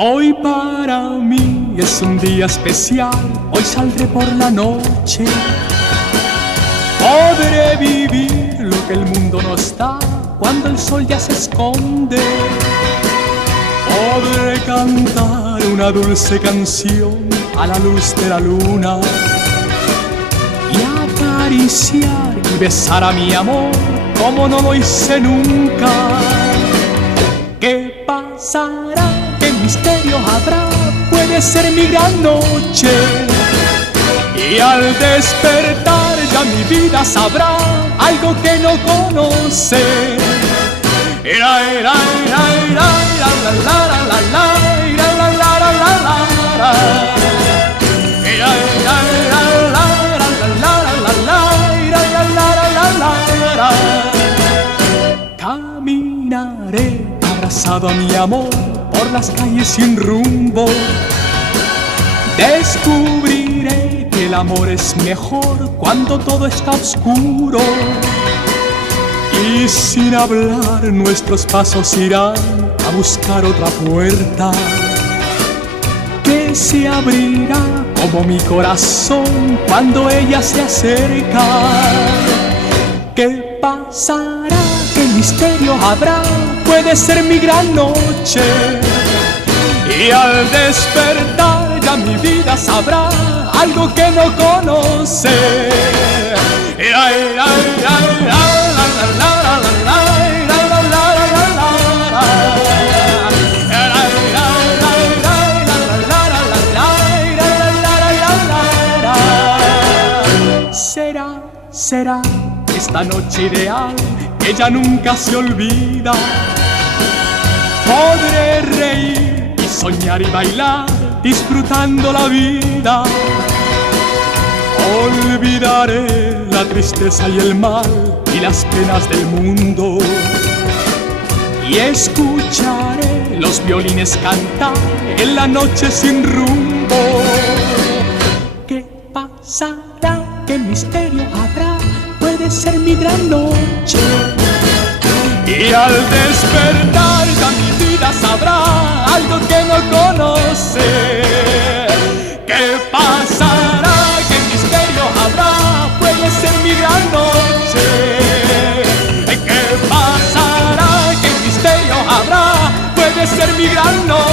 Hoy para mí es un día especial, hoy saldré por la noche. Podré vivir lo que el mundo no está cuando el sol ya se esconde. Podré cantar una dulce canción a la luz de la luna y acariciar y besar a mi amor como no lo hice nunca. ¿Qué pasará? ¿Qué misterio habrá? Puede ser mi gran noche. Y al despertar ya mi vida sabrá algo que no conoce. Caminaré abrazado a mi amor por las calles sin rumbo. Descubriré que el amor es mejor cuando todo está oscuro. Y sin hablar nuestros pasos irán a buscar otra puerta que se abrirá como mi corazón cuando ella se acerca. ¿Qué pasará? ¿Qué misterio habrá? Puede ser mi gran noche. Y al despertar ya mi vida sabrá algo que no conoce. Será esta noche ideal que ya nunca se olvida. Podré reír y soñar y bailar disfrutando la vida. Olvidaré la tristeza y el mal y las penas del mundo y escucharé los violines cantar en la noche sin rumbo. ¿Qué pasará? ¿Qué misterio habrá? Puede ser mi gran noche. Y al despertar ya mi vida sabrá algo que no conoce. ¿Qué pasará? ¿Qué misterio habrá? Puede ser mi gran noche. ¿Qué pasará? ¿Qué misterio habrá? Puede ser mi gran noche.